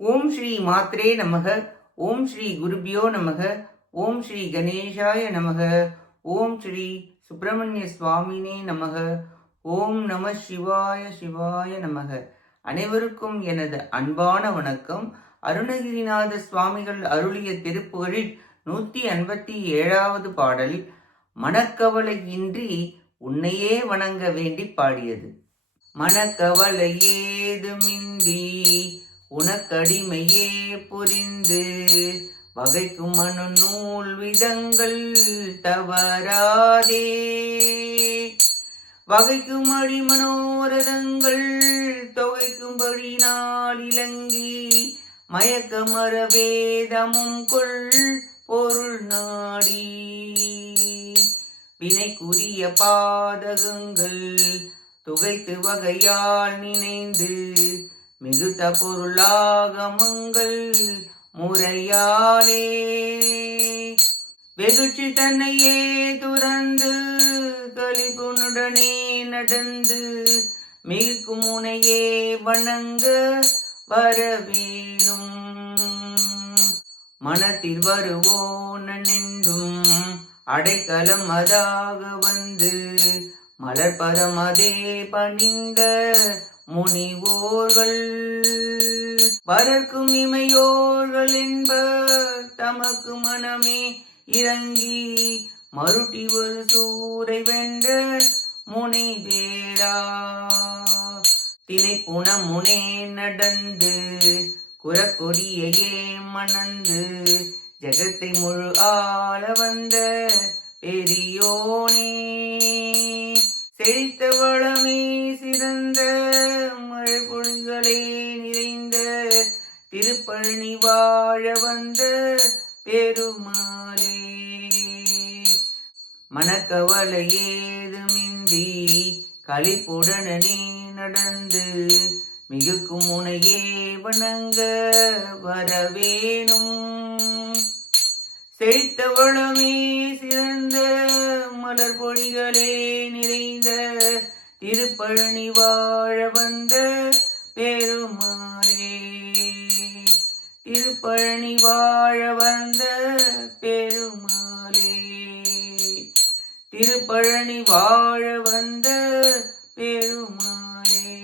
ஓம் ஸ்ரீ மாத்ரே நமக ஓம் ஸ்ரீ குருபியோ நமக ஓம் ஸ்ரீ கணேஷாய நமக ஓம் ஸ்ரீ சுப்பிரமணிய சுவாமினே நமக ஓம் நம சிவாய சிவாய நமக. அனைவருக்கும் எனது அன்பான வணக்கம். அருணகிரிநாத சுவாமிகள் அருளிய திருப்புகழில் நூற்றி ஐம்பத்தி ஏழாவது பாடல் மனக்கவலையின்றி உன்னையே வணங்க வேண்டி பாடியது. மனக்கவலை ஏதுமின்றி உனக்கடிமையே புரிந்து வகைக்கும் மனு நூல் விதங்கள் தவறாதே. வகைக்கும் அடி மனோரதங்கள் தொகைக்கும்படி நாள் இலங்கி மயக்கமர வேதமும் கொள் பொருள் நாடி. வினைக்குரிய பாதகங்கள் துகைத்து வகையால் நினைந்து மிகுத்த பொருளாகமங்கள் முறையாலே. வெகுச்சி தன்னையே துறந்து கலிபுனுடனே நடந்து மிகுக்கும் முனையே வணங்க வரவேணும். மனத்தில் வருவோன நின்றும் அடைக்கலம் அதாக வந்து மலர்பதம் அதே பணிந்த முனிவோர்கள் வரக்கும் இமையோர்கள் என்பர் தமக்கு மனமே இறங்கி மருட்டி ஒரு சூரை வென்ற முனை வேரா தினை புன முனே நடந்து குரக்கொடியையே மணந்து ஜெகத்தை முழு ஆள வந்த பெரியோனே செழித்த பெருமாளே. மனக்கவலை ஏதுமின்றி நீ நடந்து மிகுக்கும் முனையே வணங்க வரவேணும். செழித்த வளமே சிறந்த மலர் பொழிகளே நிறைந்த திருப்பழனி வாழ வந்த பெருமா திருப்பழனி வாழ வந்த பெருமாளே. திருப்பழனி வாழ வந்த பெருமாளே.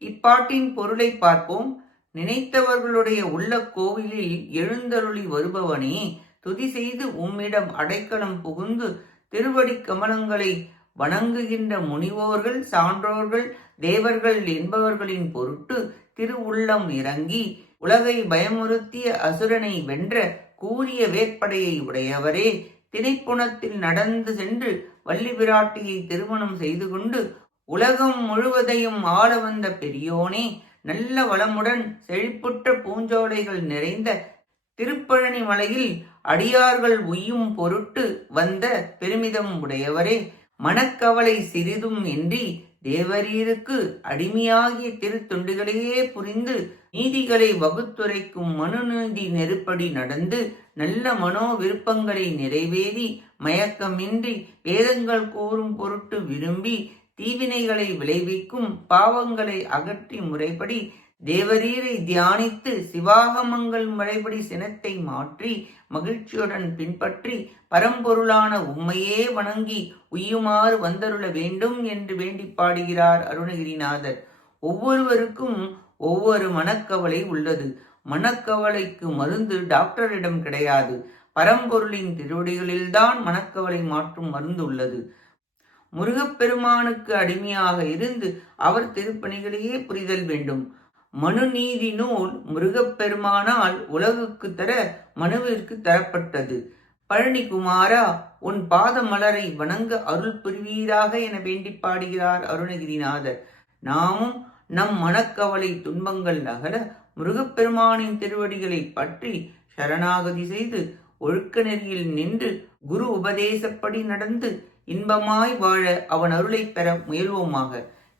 இப்பாட்டின் பொருளை பார்ப்போம். நினைத்தவர்களுடைய உள்ள கோவிலில் எழுந்தருளி வருபவனே துதி செய்து உம்மிடம் அடைக்கலம் புகுந்து திருவடி கமலங்களை வணங்குகின்ற முனிவோர்கள் சான்றோர்கள் தேவர்கள் என்பவர்களின் பொருட்டு திருவுள்ளம் இறங்கி உலகை பயமுறுத்திய அசுரனை வென்ற கூறிய வேற்படையை உடையவரே திணைப்புணத்தில் நடந்து சென்று வள்ளி பிராட்டியை திருமணம் செய்து கொண்டு உலகம் முழுவதையும் ஆள வந்த பெரியோனே நல்ல வளமுடன் செழிப்புற்ற பூஞ்சோலைகள் நிறைந்த திருப்பழனி மலையில் அடியார்கள் உய்யும் பொருட்டு வந்த பெருமிதம் உடையவரே மனக்கவலை சிறிதும் இன்றி தேவரீருக்கு அடிமையாகிய திருத்தொண்டுகளையே புரிந்து நீதிகளை வகுத்துரைக்கும் மனுநீதி நெருப்படி நடந்து நல்ல மனோ விருப்பங்களை நிறைவேறி மயக்கமின்றி வேதங்கள் கூறும் பொருட்டு விரும்பி தீவினைகளை விளைவிக்கும் பாவங்களை அகற்றி முறைப்படி தேவரீரை தியானித்து சிவாகமங்கள் முறைப்படி சினத்தை மாற்றி மகிழ்ச்சியுடன் பின்பற்றி பரம்பொருளான உம்மையே வணங்கி உய்யுமாறு வந்தருள வேண்டும் என்று வேண்டி பாடுகிறார் அருணகிரிநாதர். ஒவ்வொருவருக்கும் ஒவ்வொரு மனக்கவலை உள்ளது. மனக்கவலைக்கு மருந்து டாக்டரிடம் கிடையாது. பரம்பொருளின் திருவடிகளில்தான் மனக்கவலை மாற்றும் மருந்து உள்ளது முருகப்பெருமானுக்கு அடிமையாக இருந்து அவர் திருப்பணிகளையே புரிதல் வேண்டும். மனுநீதி நூல் முருகப்பெருமானால் உலகுக்கு தர மனுவிற்கு தரப்பட்டது. பழனிக்குமாரா உன் பாத மலரை வணங்க அருள் புரிவீராக என வேண்டி பாடுகிறார் அருணகிரிநாதர். நாமும் நம் மனக்கவலை துன்பங்கள் நகர முருகப்பெருமானின் திருவடிகளை பற்றி சரணாகதி செய்து ஒழுக்க நெறியில் நின்று குரு உபதேசப்படி நடந்து இன்பமாய் வாழ அவன் அருளை பெற முயல்வோமாக.